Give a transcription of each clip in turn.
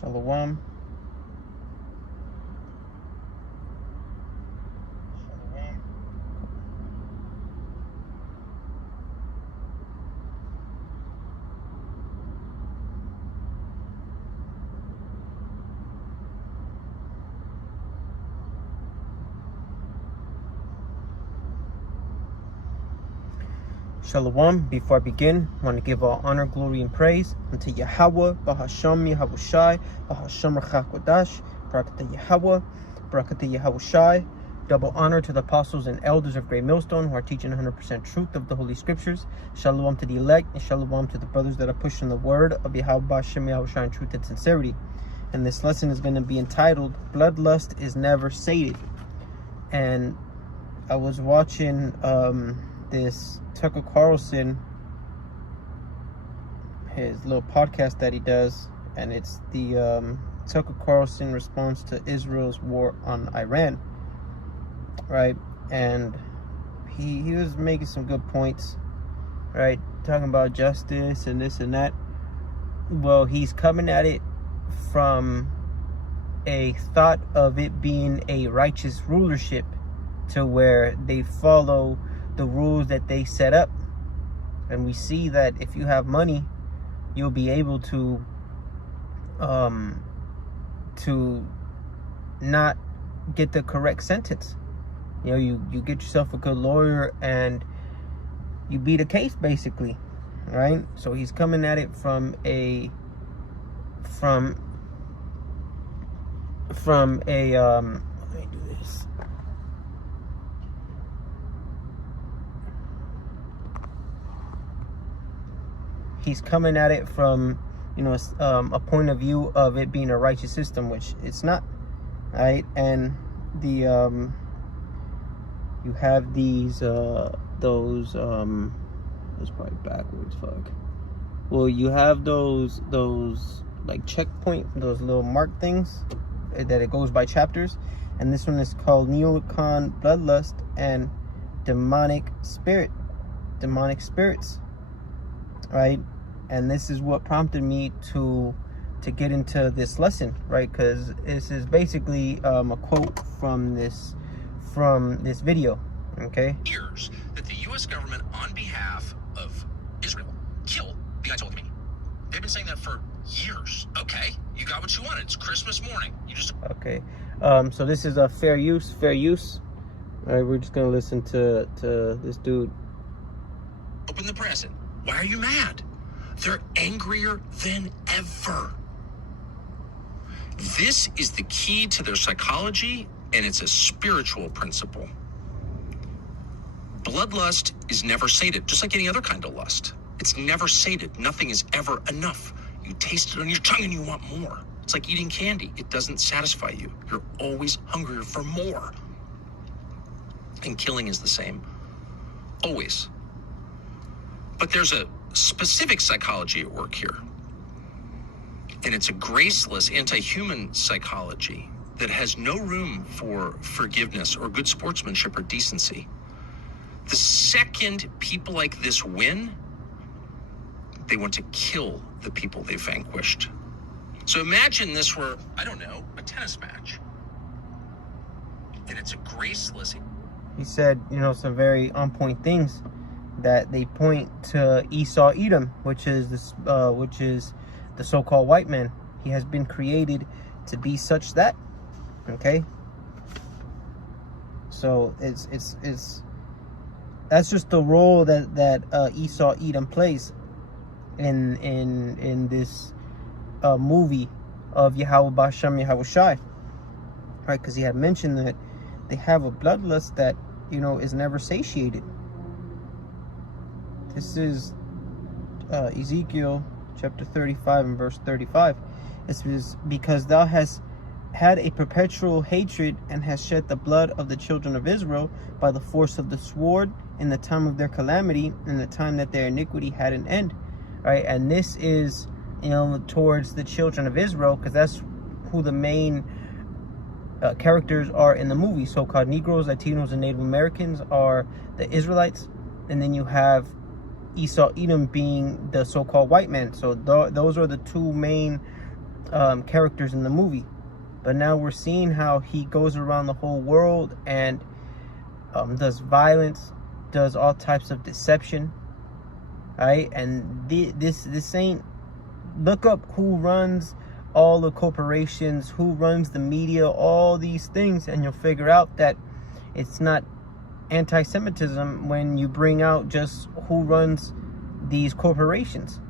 Shalom. Shalom. Before I begin, I want to give all honor, glory, and praise unto Yahweh, Bahasham Yahawashi, Bahasham Rachakwadash, Barakatah Yahweh, Barakatah Yahawashi. Double honor to the apostles and elders of Great Millstone who are teaching 100% truth of the Holy Scriptures. Shalom to the elect, and shalom to the brothers that are pushing the word of Yahweh, Bahasham Yahawashi in truth and sincerity. And this lesson is going to be entitled, Bloodlust is Never Sated. And I was watching this Tucker Carlson, his little podcast that he does, and it's the Tucker Carlson response to Israel's war on Iran, right? And he was making some good points, right? Talking about justice and this and that. Well, he's coming at it from a thought of it being a righteous rulership, to where they follow the rules that they set up. And we see that if you have money, you'll be able to not get the correct sentence. You know, you get yourself a good lawyer and you beat a case, basically, right? So he's coming at it from a let me do this. He's coming at it from, you know, a point of view of it being a righteous system, which it's not, right? And the you have these those it's probably backwards, fuck. Well, you have those like checkpoint, those little mark things that it goes by chapters, and this one is called Neocon, Bloodlust, and demonic spirits, right? And this is what prompted me to get into this lesson, right? Because this is basically a quote from this video, okay? Years that the U.S. government, on behalf of Israel, killed the guy told me. They've been saying that for years. Okay, you got what you wanted. It's Christmas morning. You just okay. So this is a fair use. All right, we're just gonna listen to this dude. Open the present. Why are you mad? They're angrier than ever. This is the key to their psychology, and it's a spiritual principle. Bloodlust is never sated, just like any other kind of lust. It's never sated. Nothing is ever enough. You taste it on your tongue and you want more. It's like eating candy. It doesn't satisfy you. You're always hungrier for more. And killing is the same. Always. But there's a specific psychology at work here. And it's a graceless, anti-human psychology that has no room for forgiveness or good sportsmanship or decency. The second people like this win, they want to kill the people they vanquished. So imagine this were, I don't know, a tennis match. And it's a graceless. He said, you know, some very on point things that they point to Esau Edom, which is the so-called white man. He has been created to be such that, okay? So it's that's just the role that Esau Edom plays in this movie of Yahweh Basham Yahawashi, right? Because he had mentioned that they have a bloodlust that, you know, is never satiated. This is Ezekiel chapter 35 and verse 35. This is because thou hast had a perpetual hatred and hast shed the blood of the children of Israel by the force of the sword in the time of their calamity, in the time that their iniquity had an end, right? And this is, you know, towards the children of Israel, because that's who the main characters are in the movie. So-called Negroes, Latinos, and Native Americans are the Israelites, and then you have Esau Edom being the so-called white man. So those are the two main characters in the movie. But now we're seeing how he goes around the whole world and does violence, does all types of deception, right? And this ain't, look up who runs all the corporations, who runs the media, all these things, and you'll figure out that it's not anti-Semitism when you bring out just who runs these corporations,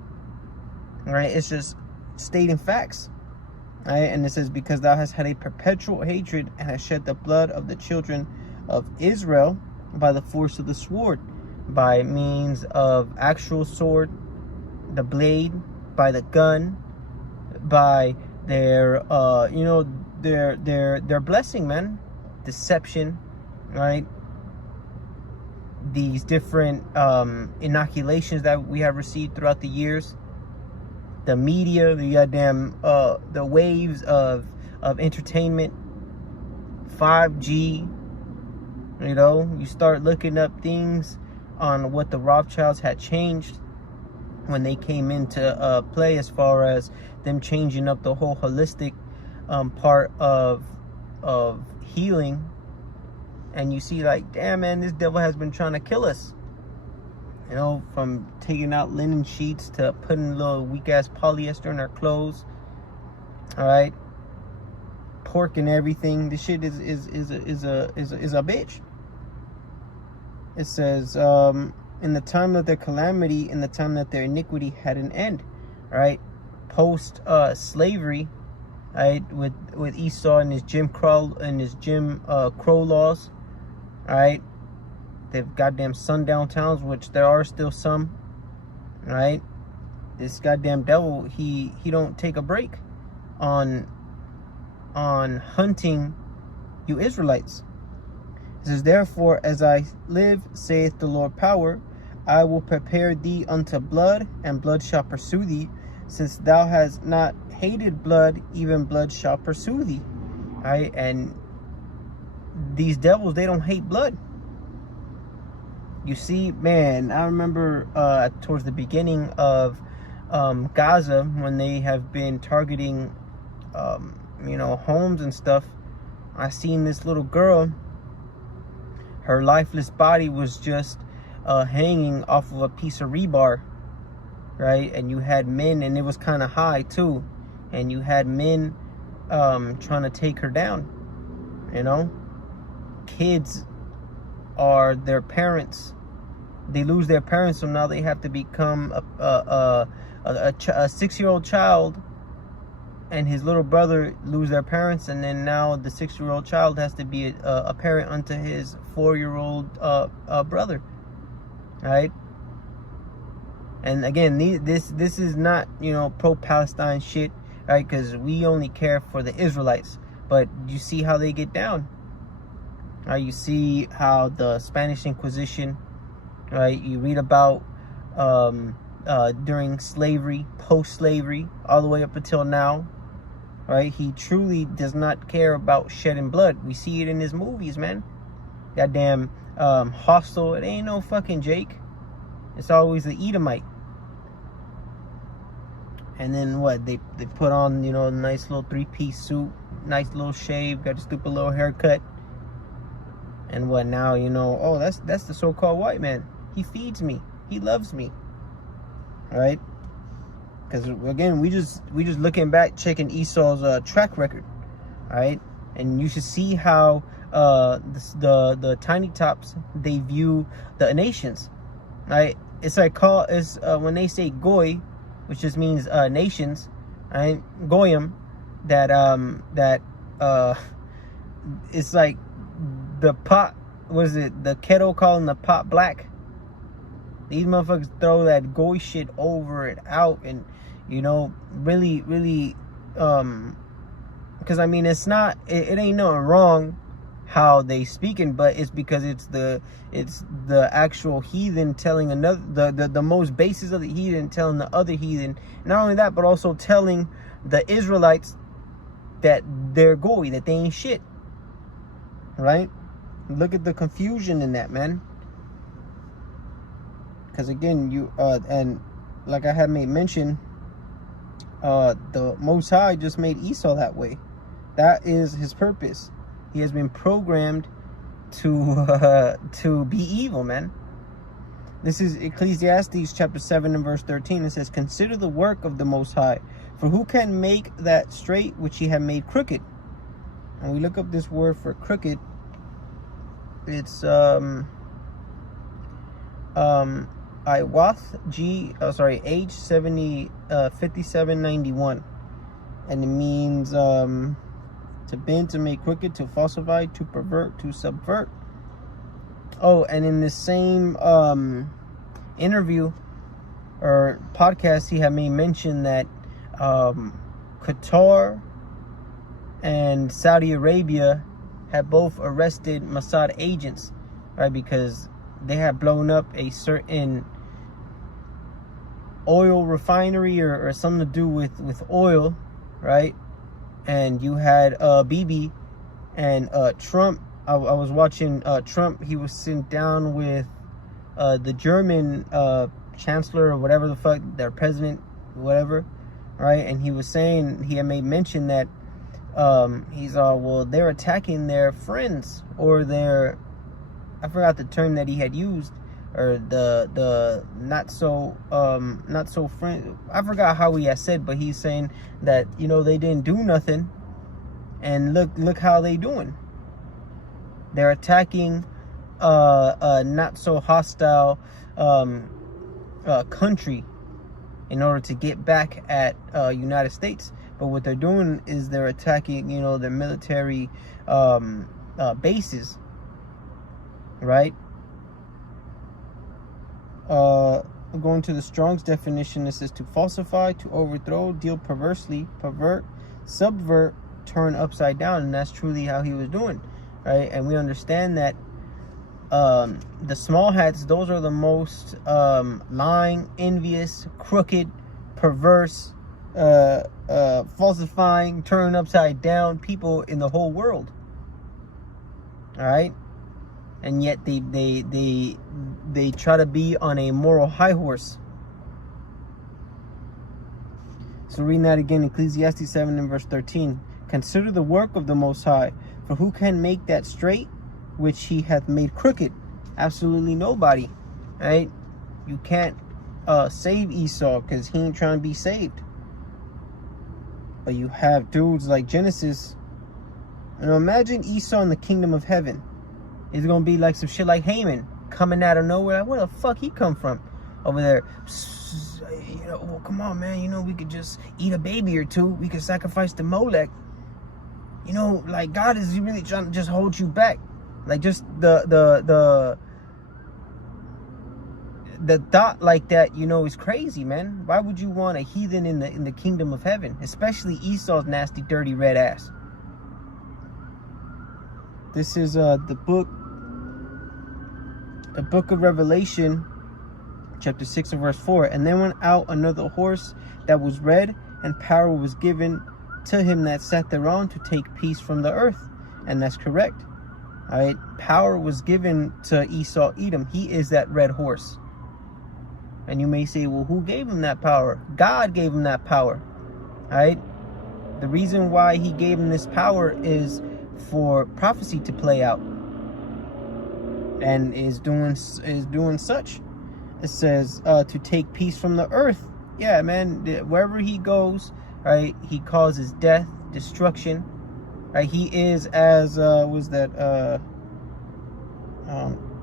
right? It's just stating facts, right? And it says, because thou hast had a perpetual hatred and hast shed the blood of the children of Israel by the force of the sword, by means of actual sword, the blade, by the gun, by their their blessing, man, deception, right? These different inoculations that we have received throughout the years, the media, the goddamn the waves of entertainment, 5G. You know, you start looking up things on what the Rothschilds had changed when they came into play, as far as them changing up the whole holistic part of healing. And you see, like, damn, man, this devil has been trying to kill us. You know, from taking out linen sheets to putting little weak-ass polyester in our clothes. All right, pork and everything. This shit is a bitch. It says, in the time of their calamity, in the time that their iniquity had an end, right? Post slavery, right? With Esau and his Jim Crow laws, right? They've goddamn sundown towns, which there are still some, right? This goddamn devil, he don't take a break on hunting you Israelites. It says, therefore, as I live, saith the Lord power, I will prepare thee unto blood, and blood shall pursue thee. Since thou hast not hated blood, even blood shall pursue thee. Right? And these devils, they don't hate blood. You see, man, I remember towards the beginning of Gaza, when they have been targeting, homes and stuff, I seen this little girl. Her lifeless body was just hanging off of a piece of rebar, right? And you had men, and it was kind of high too, and you had men trying to take her down. You know, kids are their parents. They lose their parents, so now they have to become a 6-year-old child, and his little brother lose their parents, and then now the 6-year-old child has to be a parent unto his 4-year-old brother, right? And again, this is not, pro-Palestine shit, right? Because we only care for the Israelites. But you see how they get down, right? You see how the Spanish Inquisition, right? You read about during slavery, post-slavery, all the way up until now, right? He truly does not care about shedding blood. We see it in his movies, man. Goddamn Hostel, it ain't no fucking Jake. It's always the Edomite. And then what? They put on, a nice little 3-piece suit, nice little shave, got a stupid little haircut. And what now, oh, that's the so-called white man. He feeds me. He loves me. Right? Because again, we just looking back, checking Esau's track record, right? And you should see how the tiny tops, they view the nations, right? It's like when they say goy, which just means nations, right? Goyim, that it's like the pot. What is it? The kettle calling the pot black. These motherfuckers throw that goy shit over and out, and really, really, because I mean, it's not, it ain't nothing wrong how they speaking, but it's because it's the actual heathen telling another, the most basis of the heathen telling the other heathen. Not only that, but also telling the Israelites that they're goy, that they ain't shit. Right? Look at the confusion in that, man. Because again, and like I had made mention, The Most High just made Esau that way. That is his purpose. He has been programmed to be evil, man. This is Ecclesiastes chapter 7 and verse 13. It says, "Consider the work of the Most High, for who can make that straight which he had made crooked?" And we look up this word for crooked. It's H70 5791, and it means to bend, to make crooked, to falsify, to pervert, to subvert. Oh, and in the same interview or podcast, he had made mention that Qatar and Saudi Arabia had both arrested Mossad agents, right? Because they had blown up a certain oil refinery or something to do with oil, right? And you had Bibi and Trump. I was watching Trump. He was sitting down with the German chancellor or whatever the fuck, their president, whatever, right? And he was saying, he had made mention that well, they're attacking their friends, or their, I forgot the term that he had used, or the not so friend. I forgot how he had said, but he's saying that, you know, they didn't do nothing, and look how they doing. They're attacking a not so hostile country in order to get back at United States. But what they're doing is they're attacking, you know, their military bases, right? Going to the Strong's definition, it says to falsify, to overthrow, deal perversely, pervert, subvert, turn upside down. And that's truly how he was doing, right? And we understand that the small hats, those are the most lying, envious, crooked, perverse, falsifying, turn upside down people in the whole world. All right, and yet they try to be on a moral high horse. So reading that again, Ecclesiastes 7 and verse 13. "Consider the work of the Most High, for who can make that straight which he hath made crooked?" Absolutely nobody, right? You can't save Esau because he ain't trying to be saved. But you have dudes like Genesis. You know, imagine Esau in the kingdom of heaven. It's gonna be like some shit like Haman coming out of nowhere. Like, where the fuck he come from over there? You know, well, come on, man. You know, we could just eat a baby or two. We could sacrifice to Molech. You know, like, God is really trying to just hold you back. Like, just the thought like that, you know, is crazy, man. Why would you want a heathen in the kingdom of heaven, especially Esau's nasty, dirty, red ass? This is the book of Revelation, chapter 6 and verse 4. "And then went out another horse that was red, and power was given to him that sat thereon to take peace from the earth." And that's correct. All right, power was given to Esau Edom. He is that red horse. And you may say, well, who gave him that power? God gave him that power. All right. The reason why he gave him this power is for prophecy to play out, and is doing such. It says to take peace from the earth. Yeah, man. Wherever he goes, right, he causes death, destruction. Right, he is, as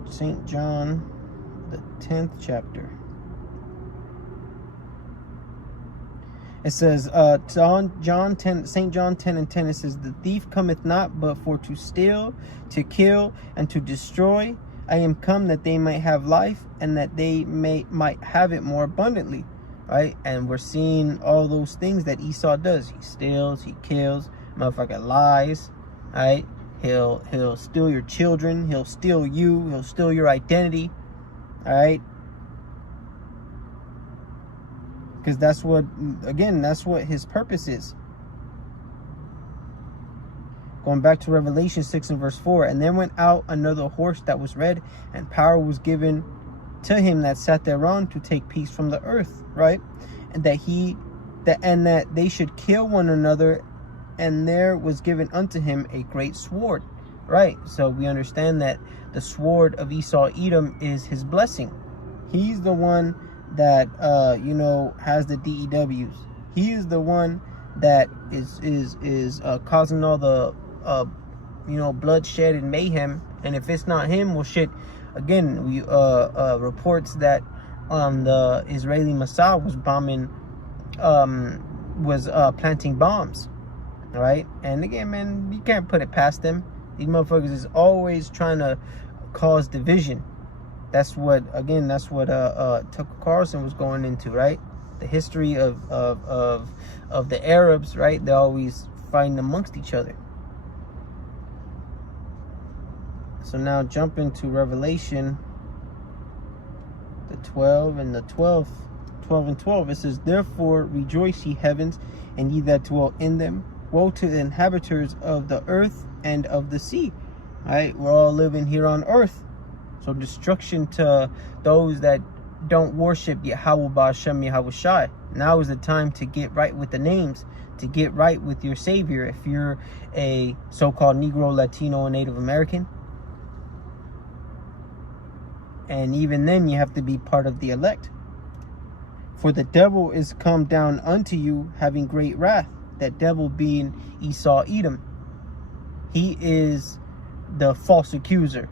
St. John, the 10th chapter. It says, St. John 10 and 10, it says, "The thief cometh not but for to steal, to kill, and to destroy. I am come that they might have life, and that they might have it more abundantly." Right? And we're seeing all those things that Esau does. He steals, he kills, motherfucker lies. Right? He'll steal your children, he'll steal you, he'll steal your identity. All right? Because that's what his purpose is. Going back to Revelation 6 and verse 4. "And then went out another horse that was red, and power was given to him that sat thereon to take peace from the earth." Right? And that he that they should kill one another, and there was given unto him a great sword. Right, so we understand that the sword of Esau Edom is his blessing. He's the one that has the DEWs. He is the one that is causing all the bloodshed and mayhem. And if it's not him, well, shit. Again, we reports that the Israeli Mossad was bombing, planting bombs. All right, and again, man, you can't put it past them. These motherfuckers is always trying to cause division. That's what Tucker Carlson was going into, right? The history of the Arabs, right? They're always fighting amongst each other. So now jump into Revelation, the 12 and 12. It says, therefore rejoice, ye heavens, and ye that dwell in them. Woe to the inhabitants of the earth and of the sea. All right, we're all living here on earth. So destruction to those that don't worship Yahweh Ba'Shem Yahweh Shai. Now is the time to get right with the names, to get right with your Savior. If you're a so-called Negro, Latino, and Native American. And even then, you have to be part of the elect. For the devil is come down unto you, having great wrath. That devil being Esau Edom. He is the false accuser.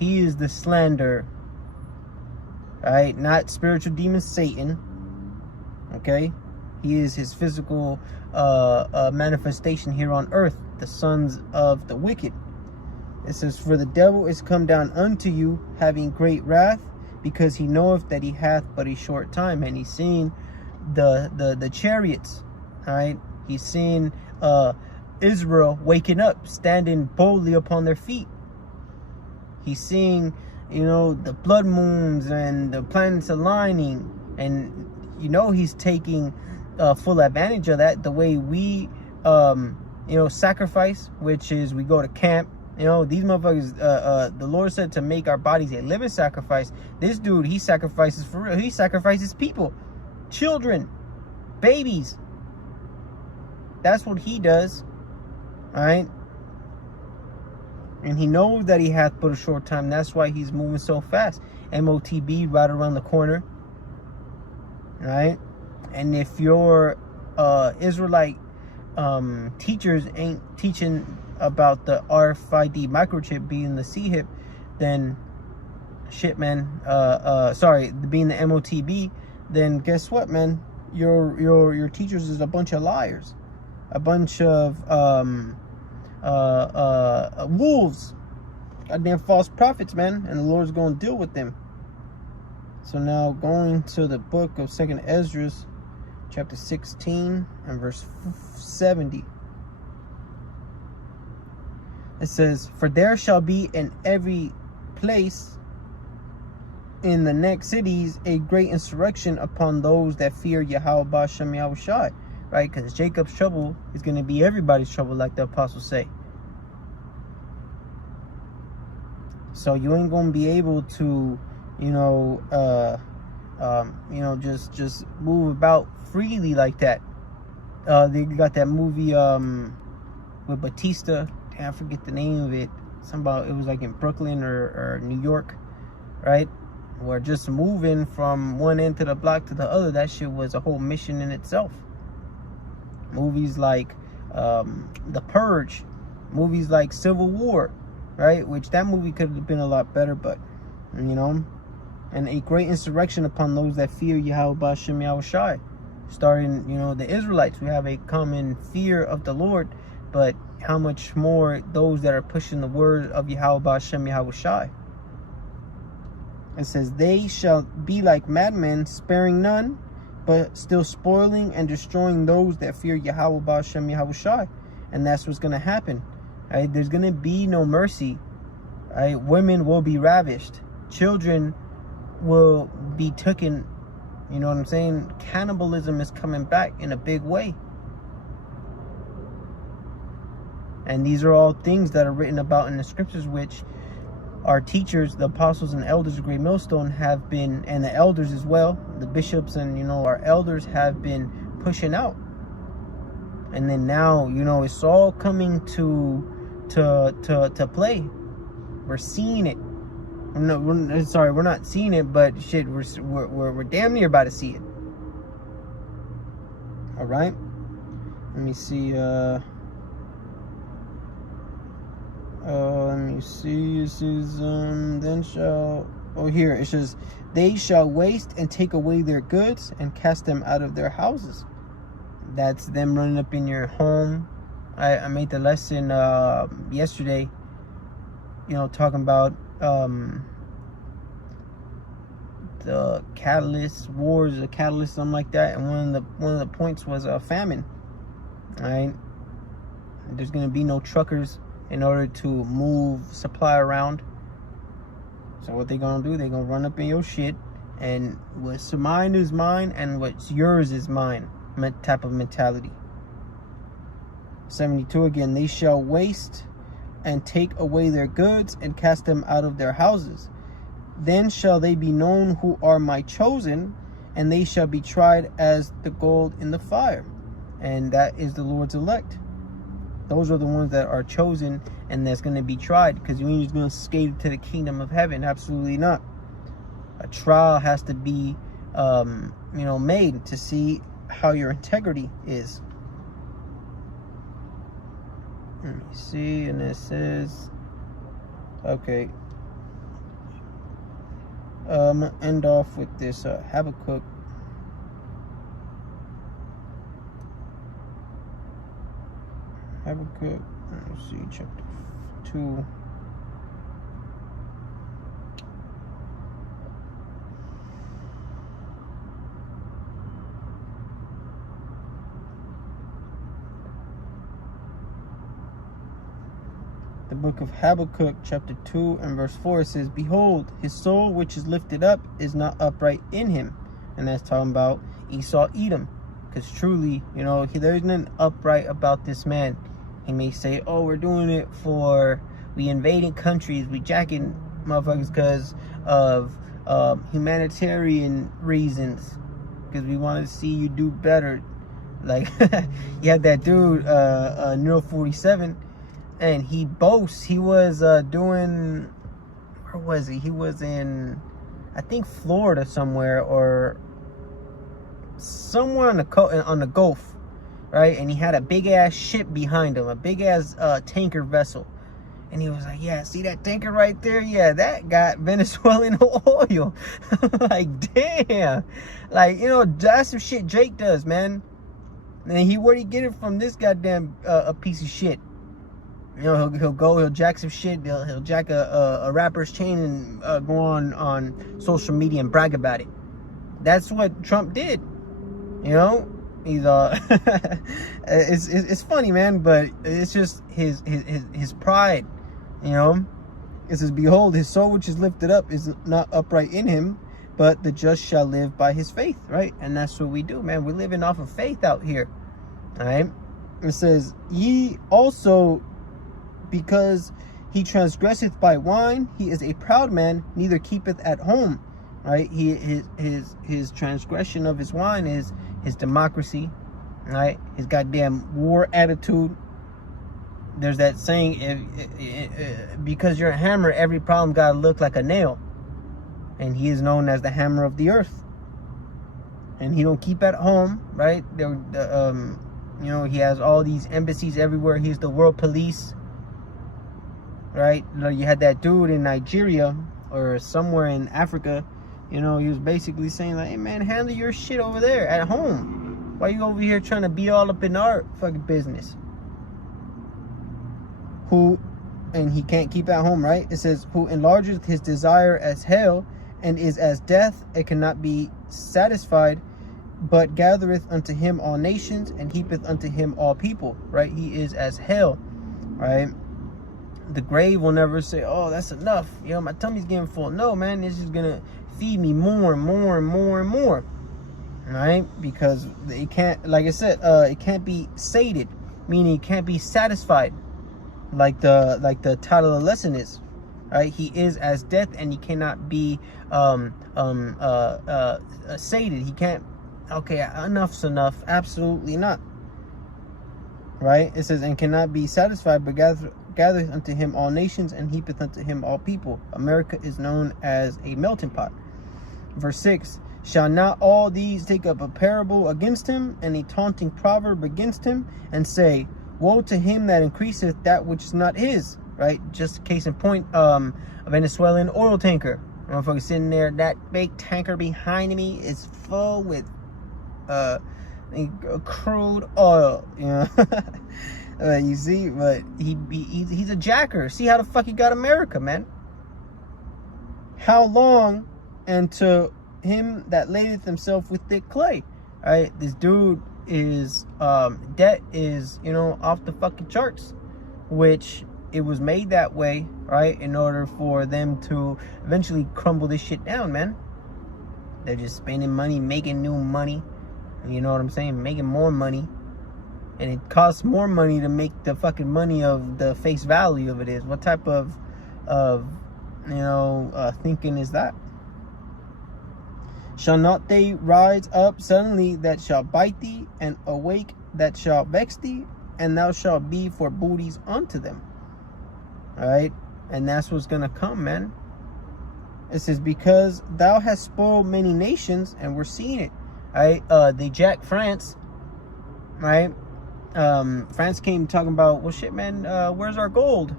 He is the slanderer. Right? Not spiritual demon Satan. Okay? He is his physical manifestation here on earth. The sons of the wicked. It says, for the devil is come down unto you, having great wrath, because he knoweth that he hath but a short time. And he's seen the chariots. All right? He's seen Israel waking up, standing boldly upon their feet. He's seeing, the blood moons and the planets aligning. And, he's taking full advantage of that. The way we, sacrifice, which is we go to camp. These motherfuckers, the Lord said to make our bodies a living sacrifice. This dude, he sacrifices for real. He sacrifices people, children, babies. That's what he does. All right. And he knows that he hath but a short time. That's why he's moving so fast. MOTB right around the corner. All right. And if your Israelite teachers ain't teaching about the RFID microchip being the C-hip, then shit, man. Being the MOTB, then guess what, man? Your teachers is a bunch of liars. A bunch of wolves, goddamn false prophets, man, and the Lord's going to deal with them. So now going to the book of 2nd Ezra, chapter 16 and verse 70. It says, for there shall be in every place in the next cities a great insurrection upon those that fear Yahweh Ba'Shem Yahweh Shai. Right, because Jacob's trouble is going to be everybody's trouble, like the apostles say. So you ain't going to be able to, just move about freely like that. They got that movie with Batista. I forget the name of it. It was like in Brooklyn or New York, right? Where just moving from one end to the block to the other, that shit was a whole mission in itself. Movies like The Purge, movies like Civil War, right? Which that movie could have been a lot better, but and a great insurrection upon those that fear Yahweh Ba'Shem Yahweh Shai. Starting, the Israelites, we have a common fear of the Lord, but how much more those that are pushing the word of Yahweh Ba'Shem Yahweh Shai. It says, they shall be like madmen, sparing none, but still spoiling and destroying those that fear Yahweh Ba'Shem Yahweh Shai. And that's what's going to happen. Right? There's going to be no mercy. Right? Women will be ravished. Children will be taken. You know what I'm saying? Cannibalism is coming back in a big way. And these are all things that are written about in the scriptures, which our teachers, the apostles and elders of Great Millstone have been, and the elders as well, the bishops and, our elders have been pushing out. And then now, you know, it's all coming to play. We're seeing it. We're not seeing it, but shit, we're damn near about to see it. All right. Let me see. Let me see. This is then shall. Oh, here it says, they shall waste and take away their goods and cast them out of their houses. That's them running up in your home. I made the lesson yesterday. You know, talking about the catalyst wars, the catalyst, something like that. And one of the points was a famine. Right? There's gonna be no truckers in order to move supply around. So what they gonna do? They gonna run up in your shit, and what's mine is mine, and what's yours is mine. Type of mentality. 72 again. They shall waste and take away their goods and cast them out of their houses. Then shall they be known who are my chosen, and they shall be tried as the gold in the fire. And that is the Lord's elect. Those are the ones that are chosen and that's going to be tried, because you ain't just going to skate to the kingdom of heaven. Absolutely not. A trial has to be made to see how your integrity is. Let me see. And it says, okay, I'm going to end off with this Habakkuk. Habakkuk, let's see, chapter 2. The book of Habakkuk, chapter 2 and verse 4, it says, behold, his soul which is lifted up is not upright in him. And that's talking about Esau, Edom. Because truly, you know, there's nothing upright about this man. He may say, oh, we're doing it for, we invading countries, we jacking motherfuckers because of humanitarian reasons. Because we want to see you do better. Like, you had that dude, Neuro 47, and he boasts. He was doing, where was he? He was in, I think, Florida somewhere, or somewhere on the Gulf, right? And he had a big ass ship behind him, a big ass tanker vessel. And he was like, yeah, see that tanker right there? Yeah, that got Venezuelan oil. Like, damn. Like, you know, that's some shit Drake does, man. And where'd he get it from? This goddamn a piece of shit. You know, he'll jack some shit. He'll jack a rapper's chain and go on social media and brag about it. That's what Trump did. You know, he's it's funny, man, but it's just his pride. You know, it says, behold, his soul which is lifted up is not upright in him, but the just shall live by his faith, right? And that's what we do, man. We're living off of faith out here. All right. It says, ye also, because he transgresseth by wine, he is a proud man, neither keepeth at home. Right? His transgression of his wine is his democracy, right? His goddamn war attitude. There's that saying, because you're a hammer, every problem gotta look like a nail. And he is known as the hammer of the earth. And he don't keep at home, right? You know, he has all these embassies everywhere. He's the world police, right? You know, you had that dude in Nigeria or somewhere in Africa. You know, he was basically saying like, hey man, handle your shit over there at home. Why you over here trying to be all up in our fucking business? And he can't keep at home, right? It says, who enlargeth his desire as hell, and is as death, it cannot be satisfied, but gathereth unto him all nations, and heapeth unto him all people, right? He is as hell, right? The grave will never say, oh, that's enough. You know, my tummy's getting full. No, man, this is gonna feed me more and more and more and more, right? Because it can't, like I said, it can't be sated, meaning it can't be satisfied, like the title of the lesson is, right? He is as death, and he cannot be sated. He can't Okay, enough's enough. Absolutely not. Right? It says, and cannot be satisfied, but gathereth unto him all nations, and heapeth unto him all people. America is known as a melting pot. Verse 6, shall not all these take up a parable against him, and a taunting proverb against him, and say, woe to him that increaseth that which is not his. Right? Just case in point, a Venezuelan oil tanker. Motherfucker sitting there, that big tanker behind me is full with crude oil, you know. You see, but he's a jacker. See how the fuck he got America, man. How long, and to him that ladeth himself with thick clay. Right? This dude is debt is, you know, off the fucking charts, which it was made that way, right, in order for them to eventually crumble this shit down, man. They're just spending money, making new money. You know what I'm saying? Making more money. And it costs more money to make the fucking money of the face value of it is. What type of you know, thinking is that? Shall not they rise up suddenly that shall bite thee, and awake that shall vex thee, and thou shalt be for booties unto them? Alright? And that's what's gonna come, man. It says, because thou hast spoiled many nations, and we're seeing it. Right? They jacked France. Right? France came talking about, well, shit, man, where's our gold?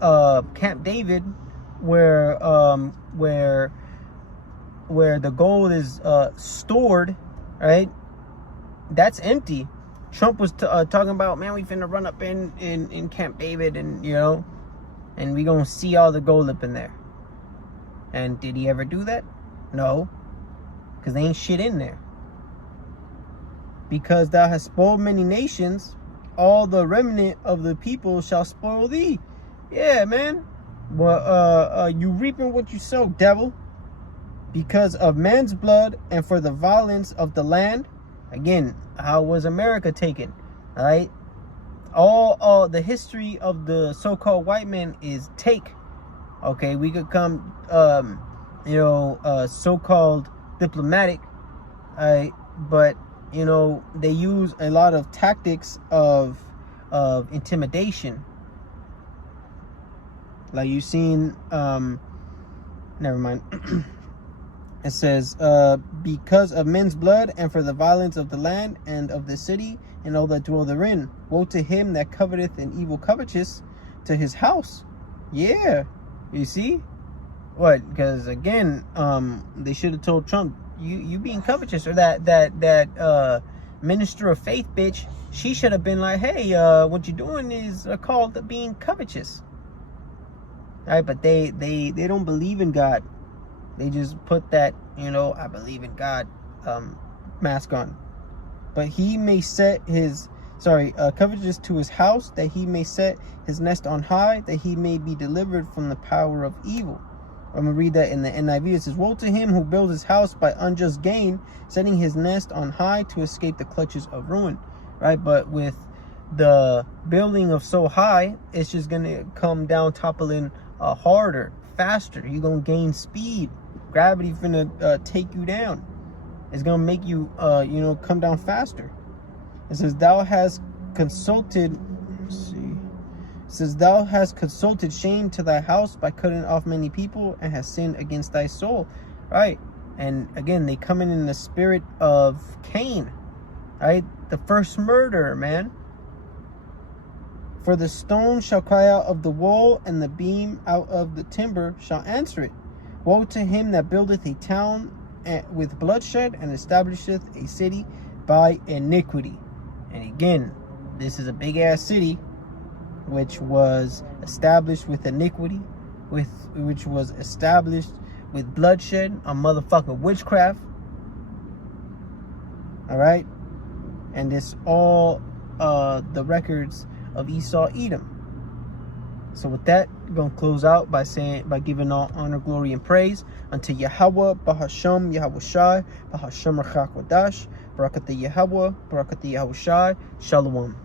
Camp David, where the gold is stored, right? That's empty. Trump was talking about, man, we finna run up in Camp David, and you know, and we gonna see all the gold up in there. And did he ever do that? No, because there ain't shit in there. Because thou hast spoiled many nations, all the remnant of the people shall spoil thee. Yeah, man. Well, you reaping what you sow, devil. Because of man's blood, and for the violence of the land. Again, how was America taken? All right. All the history of the so-called white man is take. Okay, we could come, you know, so-called diplomatic, but you know, they use a lot of tactics of intimidation. Like you've seen, never mind. It says, because of men's blood, and for the violence of the land and of the city and all that dwell therein, woe to him that coveteth an evil covetous to his house. Yeah, you see what? Because again, they should have told Trump, you being covetous, or that minister of faith bitch, she should have been like, hey, what you're doing is called being covetous. All right, but they don't believe in God. They just put that, you know, I believe in God mask on. But he may set his, covetous to his house, that he may set his nest on high, that he may be delivered from the power of evil. I'm going to read that in the NIV. It says, woe to him who builds his house by unjust gain, setting his nest on high to escape the clutches of ruin. Right? But with the building of so high, it's just going to come down toppling harder, faster. You're going to gain speed. Gravity finna take you down. It's gonna make you, you know, come down faster. It says, thou hast consulted. Let's see. It says, thou hast consulted shame to thy house by cutting off many people, and hast sinned against thy soul. Right? And again, they come in the spirit of Cain. Right? The first murder, man. For the stone shall cry out of the wall, and the beam out of the timber shall answer it. Woe to him that buildeth a town with bloodshed, and establisheth a city by iniquity. And again, this is a big ass city which was established with iniquity, which was established with bloodshed, a motherfucking witchcraft. Alright? And it's all the records of Esau, Edom. So with that, we're going to close out by giving all honor, glory, and praise unto Yahweh, Bahasham, Yahweh Shai, Bahasham Rachak Wadash, Barakatah Yahweh, Barakatah Yahweh Shai, Shalom.